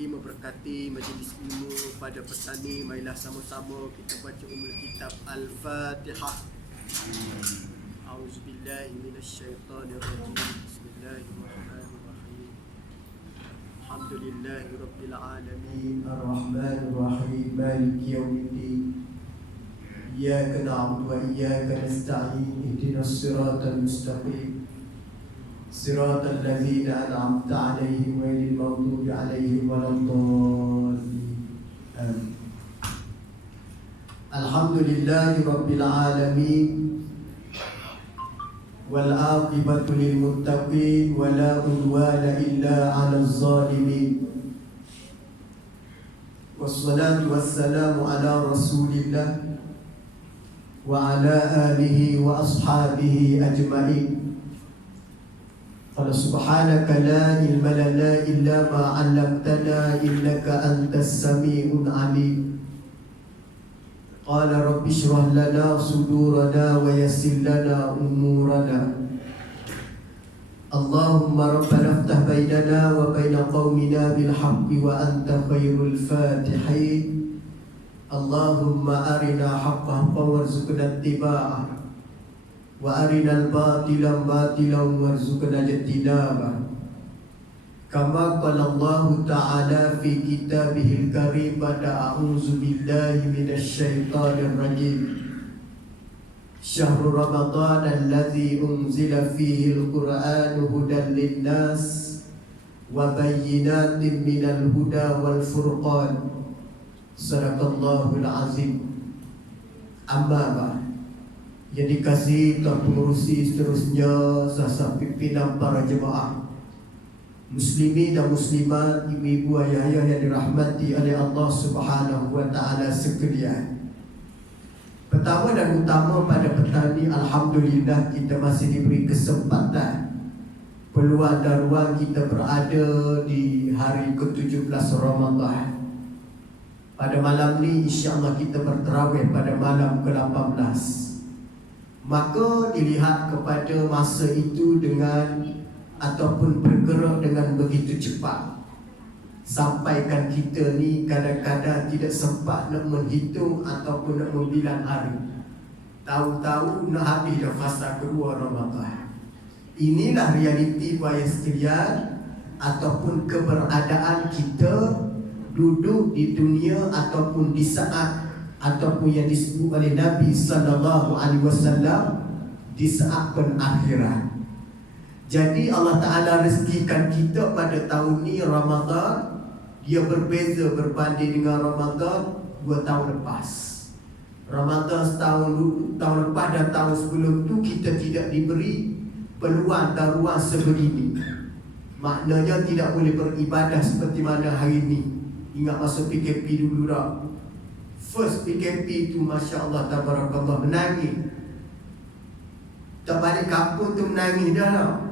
lagi memberkati majlis ilmu pada petang ini. Marilah sama-sama kita baca kitab Al-Fatihah. A'udzubillahi minasyaitonirrajim. Bismillahirrahmanirrahim. Alhamdulillahi rabbil alamin. Ar-Rahmanir Rahim. Maliki yaumiddin. Iyyaka na'budu wa iyyaka nasta'in. Ihdinas siratal mustaqim. صراط الذين أنعمت عليهم غير المغضوب عليهم ولا الضالين آمين. الحمد لله رب العالمين والعاقبة للمتقين ولا عدوان إلا على الظالمين والصلاة والسلام على رسول الله وعلى آله وأصحابه أجمعين. قال سبحانك لا علم لنا إلا ما علمتنا إنك أنت السميع العليم. قال رب اشرح لنا صدورنا ويسر لنا أمورنا. اللهم ربنا افتح بيننا وبين قومنا بالحق وأنت خير الفاتحين. اللهم أرنا حقا وارزقنا اتباعه وأرنا الباطل باطلا وارزقنا اجتنابه. كما قال الله تعالى في كتابه الكريم بعد أعوذ بالله من الشيطان الرجيم. شهر رمضان الذي أنزل فيه القرآن هدى للناس وبينات من الهدى والفرقان. صدق الله العظيم. أما بعد, yang dikasihi Tuan Pengerusi seterusnya, sahsa pimpinan para jemaah muslimin dan muslimat, ibu-ibu, ayah-ayah yang dirahmati oleh Allah Subhanahu wa taala sekalian. Pertama dan utama pada petang ini, alhamdulillah kita masih diberi kesempatan, peluang dan ruang kita berada di hari ke-17 Ramadan. Pada malam ni insya-Allah kita berterawih pada malam ke-18. Maka dilihat kepada masa itu dengan ataupun bergerak dengan begitu cepat. Sampaikan kita ni kadang-kadang tidak sempat nak menghitung ataupun nak membilang hari. Tahu-tahu nak habis dah fasa kedua Ramadan. Inilah realiti buaya sekalian, ataupun keberadaan kita duduk di dunia ataupun di saat ataupun yang disebut oleh Nabi sallallahu alaihi wasallam di saat penakhiran. Jadi Allah Taala rezekikan kita pada tahun ni Ramadan, dia berbeza berbanding dengan Ramadan 2 tahun lepas. Ramadan tahun lepas dan tahun sebelum tu kita tidak diberi peluang dan ruang sebegini. Maknanya tidak boleh beribadah seperti mana hari ni. Ingat masa PKP dulu dah. First PKP tu Masya Allah tabarakallah, menangis. Tak balik kampung tu menangis dah lah.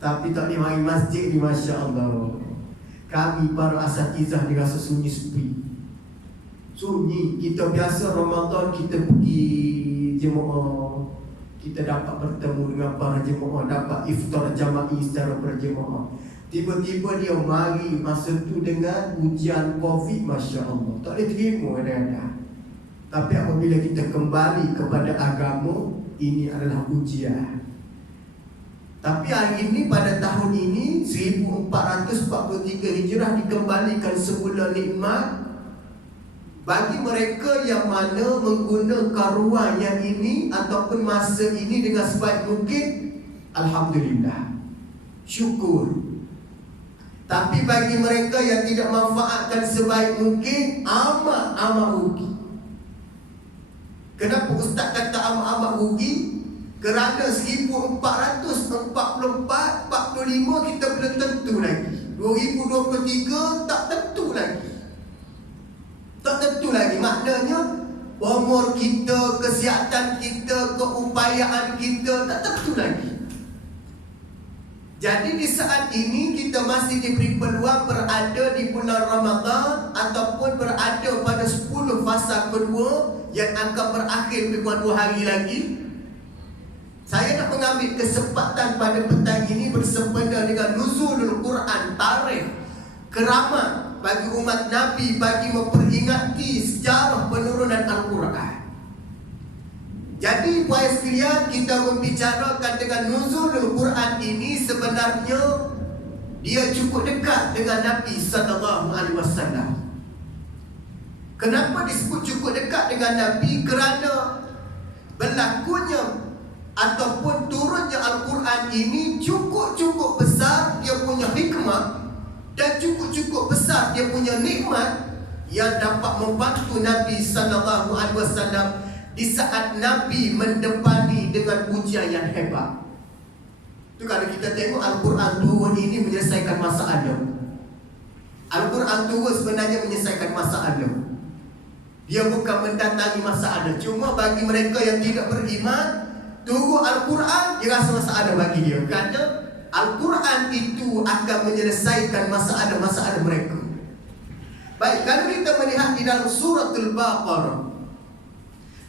Tapi tak boleh mari masjid ni Masya Allah. Kami para asatizah dirasa sunyi sepi. Sunyi. Kita biasa Ramadan kita pergi jemaah, kita dapat bertemu dengan para jemaah, dapat iftar jama'i secara berjemaah. Tiba-tiba dia mari masa tu dengan ujian Covid, Masya Allah. Tak boleh terima kadang-kadang. Tapi apabila kita kembali kepada agama, ini adalah ujian. Tapi hari ini, pada tahun ini 1443 Hijrah dikembalikan semula nikmat bagi mereka yang mana menggunakan ruang yang ini ataupun masa ini dengan sebaik mungkin. Alhamdulillah, syukur. Tapi bagi mereka yang tidak manfaatkan sebaik mungkin, amat rugi. Kenapa Ustaz kata amat rugi? Kerana 1444-45 kita belum tentu lagi. 2023 tak tentu lagi. Tak tentu lagi. Maknanya umur kita, kesihatan kita, keupayaan kita tak tentu lagi. Jadi di saat ini kita masih diberi peluang berada di bulan Ramadan ataupun berada pada 10 fasa kedua yang akan berakhir lebih kurang 2 hari lagi. Saya nak mengambil kesempatan pada petang ini bersempena dengan nuzulul Quran, tarikh keramat bagi umat Nabi bagi memperingati sejarah penurunan Al-Quran. Jadi puan sekalian, kita membicarakan dengan nuzulul Quran ini sebenarnya dia cukup dekat dengan Nabi SAW. Kenapa disebut cukup dekat dengan Nabi? Kerana berlakunya ataupun turunnya Al-Quran ini cukup-cukup besar dia punya hikmah dan cukup-cukup besar dia punya nikmat yang dapat membantu Nabi SAW di saat Nabi mendepani dengan ujian yang hebat. Itu kalau kita tengok Al-Quran turun ini menyelesaikan masalah. Al-Quran turun sebenarnya menyelesaikan masalah. Dia bukan mendatangi masalah. Cuma bagi mereka yang tidak beriman, turun Al-Quran dia rasa masalah bagi dia. Kerana Al-Quran itu akan menyelesaikan masalah-masalah mereka. Baik, kalau kita melihat di dalam suratul Baqarah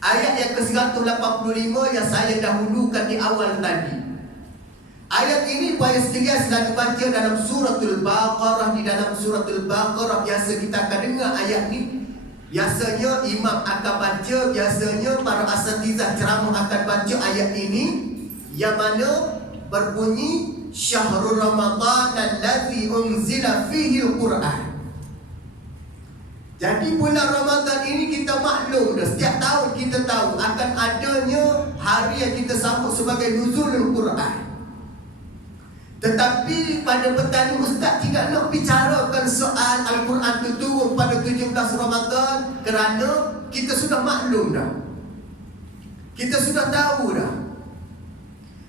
ayat yang ke-185 yang saya dahulukan di awal tadi. Ayat ini puan sekalian sedang dibaca dalam suratul Baqarah. Di dalam suratul Baqarah biasa kita akan dengar ayat ini. Biasanya imam akan baca, biasanya para asatizah ceramah akan baca ayat ini yang mana berbunyi Syahrul Ramadan allazi unzila fihi al-Quran. Jadi bulan Ramadan ini kita maklum dah, setiap tahun kita tahu akan adanya hari yang kita sambut sebagai nuzulul Quran. Tetapi pada petang ini Ustaz tidak nak bicarakan soal Al-Quran itu turun pada 17 Ramadan kerana kita sudah maklum dah. Kita sudah tahu dah.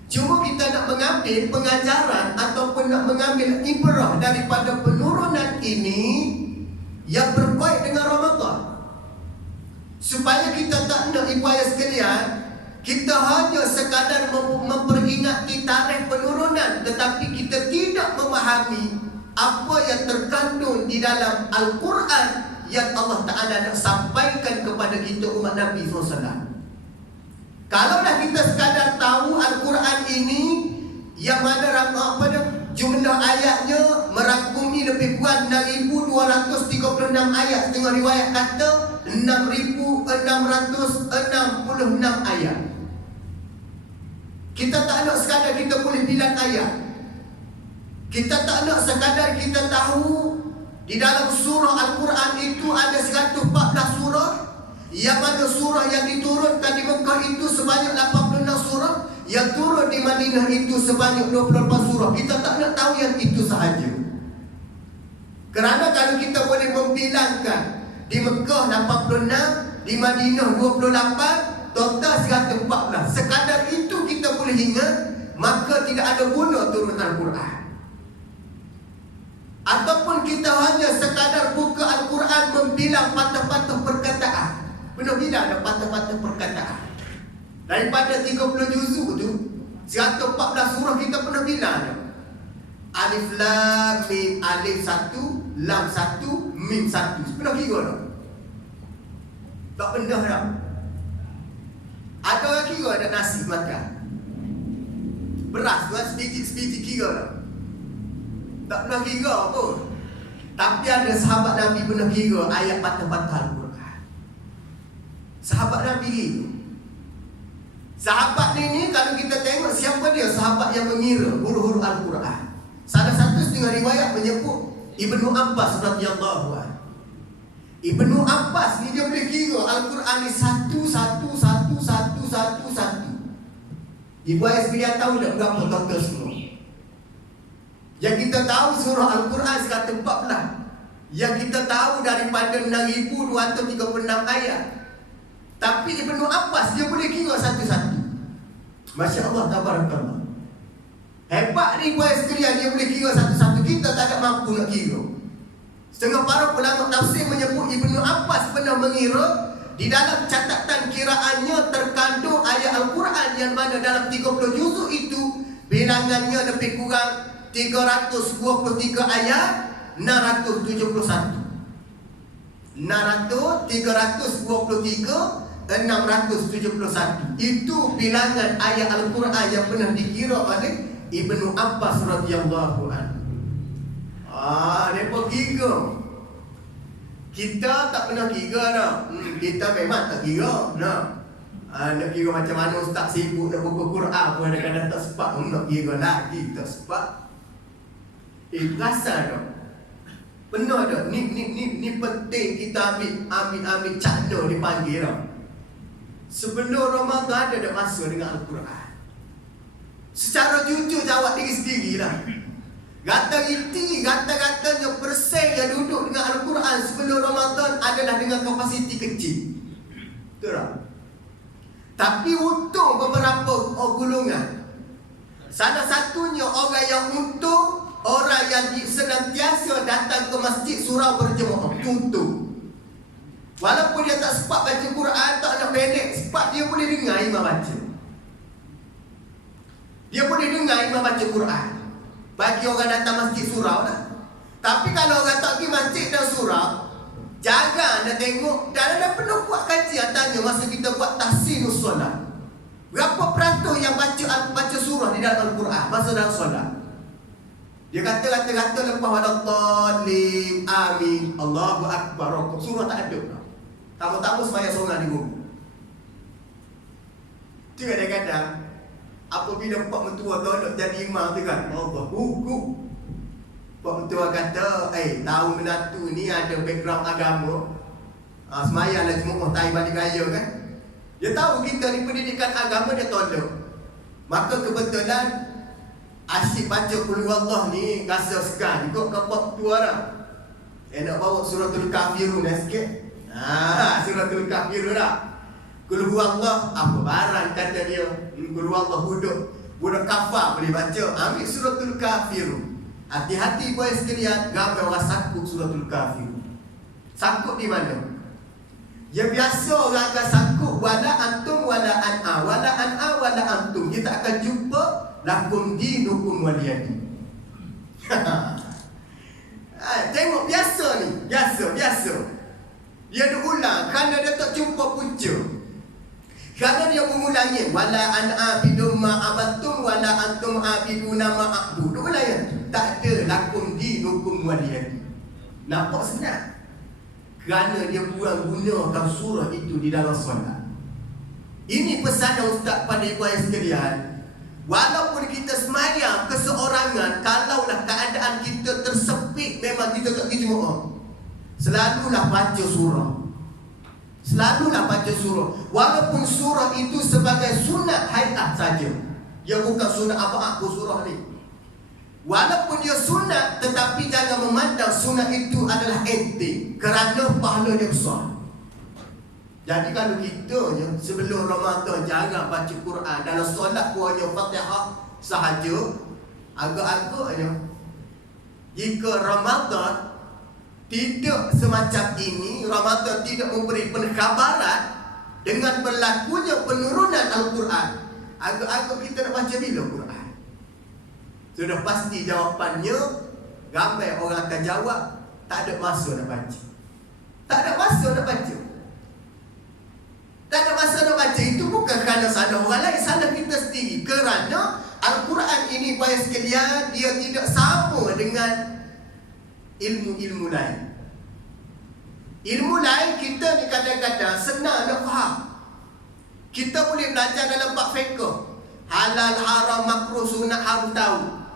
Cuma kita nak mengambil pengajaran ataupun nak mengambil ibrah daripada penurunan ini yang berkait dengan Ramadan. Supaya kita tak nak ibadah sekalian, kita hanya sekadar memperingati tarikh penurunan, tetapi kita tidak memahami apa yang terkandung di dalam Al-Quran yang Allah Ta'ala nak sampaikan kepada kita umat Nabi SAW. Kalau dah kita sekadar tahu Al-Quran ini yang mana jumlah ayatnya merangkumi lebih kurang 6,236 ayat. Setengah riwayat kata 6,666 ayat. Kita tak nak sekadar kita boleh bilang ayat. Kita tak nak sekadar kita tahu di dalam surah Al-Quran itu ada 114 surah, yang mana surah yang diturunkan di Mekah itu sebanyak 86 surah, yang turun di Madinah itu sebanyak 24 surah. Kita tak nak tahu yang itu sahaja. Kerana kalau kita boleh membilangkan di Mekah 86, di Madinah 28, total 114. Sekadar itu kita boleh ingat, maka tidak ada guna turun Al-Quran. Ataupun kita hanya sekadar buka Al-Quran membilang patah-patah perkataan. Benar tidak ada patah-patah perkataan. Daripada 30 juzuk tu, 114 surah kita pernah bilang. Alif lam mim, alif 1, lam 1, mim 1. Pernah kira tak? Tak pernah tak? Ada orang kira ada nasi makan, beras tu sedikit-sedikit kira tak? Tak pernah kira pun. Tapi ada sahabat Nabi pernah kira ayat patah-patah Al-Quran. Sahabat Nabi kira. Sahabat ni kalau kita tengok siapa dia sahabat yang mengira huruf-huruf Al-Quran. Salah satu setengah riwayat menyebut Ibnu Abbas radhiyallahu anhu. Ibnu Abbas ni dia boleh kira Al-Quran ni satu. Ibu ayah sekalian tahu tak berapa total surah? Yang kita tahu surah Al-Quran 114. Yang kita tahu daripada 6,236 ayat. Tapi Ibnu Abbas dia boleh kira satu-satu. Masya Allah, tabarakallah. Hebat ni ibu ayah sekalian, dia boleh kira satu-satu. Kita tak ada mampu nak kira. Setengah para ulama tafsir menyebut Ibnu Abbas pernah mengira di dalam catatan kiraannya terkandung ayat Al-Quran yang mana dalam 30 juzuk itu bilangannya lebih kurang 323 ayat 671. 671 itu bilangan ayat Al-Quran yang pernah dikira oleh Ibnu Abbas radhiyallahu anhu. Mereka kira Kita tak pernah kira dah. Kita memang tak kira. Nak kira macam mana ustaz sibuk nak buka Quran pun kadang-kadang tak sempat. Nak kira lagi tak sempat. Rasa dah. Penuh dah. Ni penting kita ambil cakna dipanggil dah. Sebelum Ramadan ada masa dengan Al-Quran. Secara jujur jawab diri sendiri lah. Gata-gatanya persen yang duduk dengan Al-Quran sebelum Ramadan adalah dengan kapasiti kecil. Betul tak? Tapi untung beberapa golongan. Salah satunya orang yang untung, orang yang senantiasa datang ke masjid surau berjemaah. Untung. Walaupun dia tak sempat baca Quran, tak nak pendek, sempat dia boleh dengar imam baca. Dia boleh dengar imam baca Quran. Bagi orang datang masjid surau lah. Tapi kalau orang tak pergi masjid dan surau, jangan nak tengok. Dan ada pernah buat kajian tanya masa kita buat tahsinus solat. Berapa peratus yang baca surah di dalam Al-Quran masa dalam solat? Dia kata lepas waladhdallin, amin, Allahu Akbar, rukuk. Surah tak ada. Tamu-tamu sembahyang seorang di rumah. Tu kadang-kadang apabila Pak Mentua duduk jadi imam tu kan, Allah hukum. Pak Mentua kata, tahun menatu ni ada background agama. Semayang lah Jumaat tahi balik raya kan. Dia tahu kita ni pendidikan agama, dia tolak. Maka kebetulan asyik baca Qul Huwallah ni rasa sekan. Ikut ke Pak Mentua dah. Nak bawa suratul Kafirun dah sikit. Suratul Kafirun dah. Qul Huwallah apa barang kata dia. Qul Huwallah budak kafar boleh baca. Ambil suratul Kafirun. Hati-hati boy sekalian, ramai orang sakut suratul Kafirun. Sakut di mana? Ya biasa orang akan sakut wala antum wala an'a, wala an'a wala antum. Kita akan jumpa lakum dinukum waliyadi. Tengok biasa ni, biasa. Dia ada ulang kerana dia tak jumpa punca. Kerana dia mengulangi wala an'a bidum ma'abatum wala antum abiduna ma'abud. Ulang ya. Tak ada lakum dinukum waliyadi. Nampak senang. Kerana dia gunakan surah itu di dalam solat. Ini pesanan Ustaz pada ibu ayah sekalian. Walaupun kita semayang keseorangan, kalaulah keadaan kita tersepit, memang kita tak pergi Jumaat, selalulah baca surah. Walaupun surah itu sebagai sunat hayat saja. Dia bukan sunat apa-apa surah ni. Walaupun dia sunat, tetapi jangan memandang sunat itu adalah enteng, kerana pahala dia besar. Jadi kalau kita sebelum Ramadan jangan baca Quran, dalam solat pun hanya Fatihah sahaja, agak-agaknya. Jika Ramadan tidak semacam ini, Ramadan tidak memberi penkabaran dengan berlakunya penurunan Al-Quran, agak-agak kita nak baca bila Quran? Sudah pasti jawapannya, ramai orang akan jawab, tak ada masa nak baca. Tak ada masa nak baca. Itu bukan kerana salah orang lain, salah kita sendiri. Kerana Al-Quran ini, baik sekalian, dia tidak sama dengan ilmu-ilmu lain. Ilmu lain kita ni kadang-kadang senang nak faham. Kita boleh belajar dalam bab fiqh. Halal, haram, makruh, sunat harus tahu.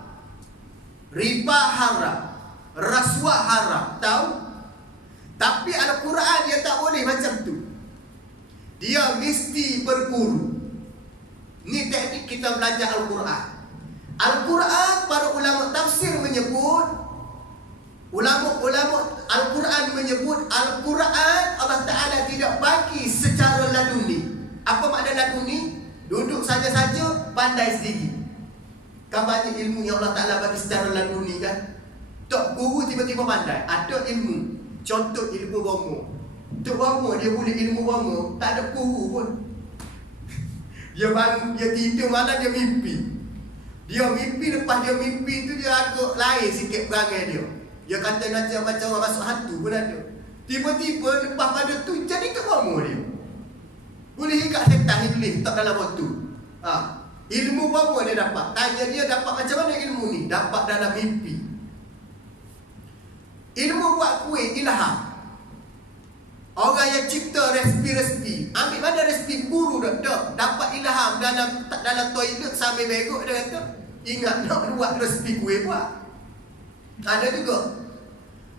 Riba haram, rasuah haram, tahu? Tapi Al-Quran dia tak boleh macam tu. Dia mesti berguru. Ni teknik kita belajar Al-Quran. Al-Quran, para ulama tafsir menyebut, ulama Al-Quran menyebut, Al-Quran Allah Ta'ala tidak bagi secara laduni. Apa makna laduni? Duduk saja-saja, pandai sendiri. Kan banyak ilmu yang Allah Ta'ala bagi secara laduni kan. Tok guru tiba-tiba pandai. Ada ilmu. Contoh ilmu bomo. Tok bomo dia boleh ilmu bomo, tak ada guru pun. Dia bangun, dia tidur malam dia mimpi. Dia mimpi, lepas dia mimpi tu dia agak lain sikit perangai dia. Dia kata nanti macam orang masuk hantu pun ada. Tiba-tiba lepas pada tu jadi tok bomo dia. Boleh ikat setan iblis tak dalam waktu. Ilmu apa dia dapat? Tanya dia dapat macam mana ilmu ni? Dapat dalam mimpi. Ilmu buat kuih ilham. Orang yang cipta resipi-resipi, ambil mana resipi guru dah dapat ilham dalam toilet sambil begok, dia kata ingat nak buat resipi kuih buat. Ada juga.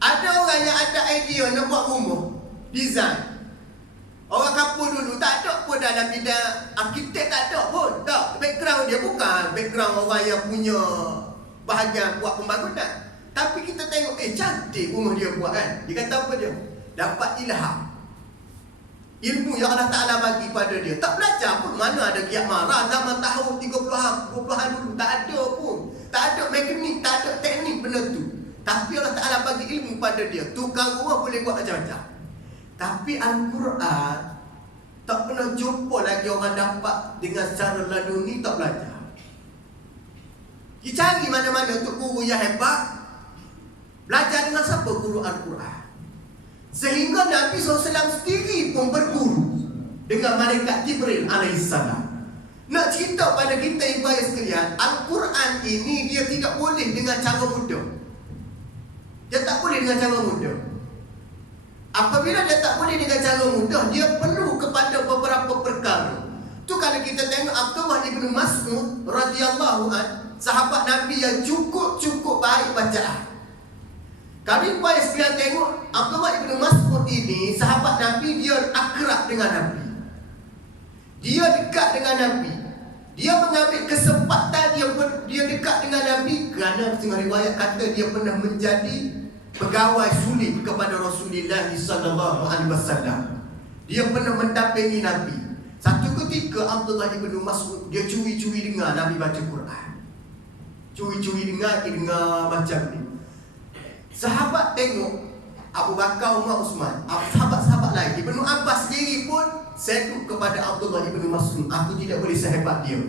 Ada orang yang ada idea nak buat rumah, design. Orang kampung dulu tak ada pun dalam bidang arkitek, tak ada pun. Tak, background dia bukan background orang yang punya bahagian buat pembangunan. Tapi kita tengok, cantik rumah dia buat kan. Dia kata apa dia? Dapat ilham. Ilmu yang Allah Ta'ala bagi pada dia. Tak belajar pun. Mana ada giat marah zaman tahun 30-an dulu. Tak ada pun. Tak ada mekanik, tak ada teknik benda tu. Tapi Allah Ta'ala bagi ilmu pada dia. Tukang rumah boleh buat macam-macam. Tapi Al-Quran tak pernah jumpa lagi orang dapat dengan secara laduni, tak belajar. Dia cari mana-mana untuk guru yang hebat. Belajar dengan siapa? Guru Al-Quran. Sehingga Nabi SAW sendiri pun berguru dengan malaikat Jibril alaihissalam. Nak cerita pada kita ibu ayah sekalian, Al-Quran ini dia tidak boleh dengan cara mudah. Dia tak boleh dengan cara mudah. Apabila dia tak boleh dengan cara mudah, dia perlu kepada beberapa perkara. Tu kalau kita tengok Abdullah ibn Mas'ud radhiyallahu an, sahabat Nabi yang cukup baik bacaan. Kami boleh sekalian tengok Abdullah ibn Mas'ud ini, sahabat Nabi, dia akrab dengan Nabi. Dia dekat dengan Nabi. Dia mengambil kesempatan dia dekat dengan Nabi kerana setengah riwayat kata dia pernah menjadi pegawai sulit kepada Rasulullah sallallahu alaihi wasallam. Dia pernah mendampingi Nabi. Satu ketika Abdullah ibn Mas'ud dia curi-curi dengar Nabi baca Quran. Curi-curi dengar macam ni. Sahabat tengok Abu Bakar, Umar, Usman, sahabat-sahabat lain, Ibnu Abbas sendiri pun seduk kepada Abdullah ibn Mas'ud. Aku tidak boleh sehebat dia.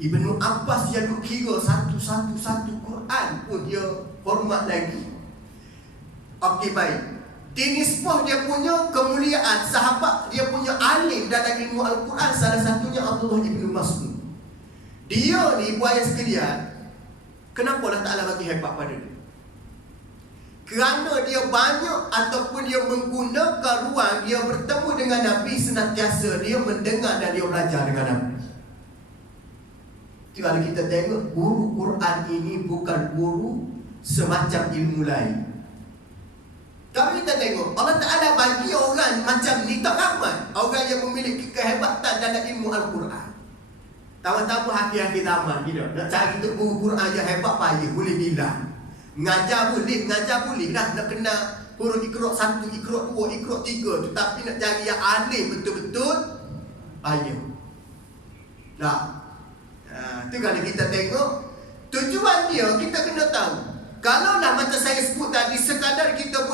Ibnu Abbas dia duk kira satu Quran pun dia hormat lagi. Okey, baik. Tinisbah dia punya kemuliaan, sahabat dia punya alim dalam ilmu Al-Quran, salah satunya Abdullah ibn Mas'ud. Dia ni, ibu ayah sekalian, kenapa Allah Ta'ala bagi hebat pada dia? Kerana dia banyak ataupun dia menggunakan ruang dia bertemu dengan Nabi, senantiasa dia mendengar dan dia belajar dengan Nabi. Kalau kita tengok, guru Quran ini bukan guru semacam ilmu lain. Kalau kita tengok, Allah Ta'ala bagi orang macam ni tak ramai. Orang yang memiliki kehebatan dalam ilmu Al-Quran. Tamu-tamu hati-hati zaman kita nak cari tu guru Quran yang hebat payah, boleh bilang. Ngajar boleh dah. Nak kena huruf Iqra 1, Iqra 2, Iqra 3 tu. Tapi nak cari yang alim betul-betul payah. Tu kalau kita tengok tujuan dia, kita kena tahu. Kalau lah macam saya sebut tadi, sekadar kita boleh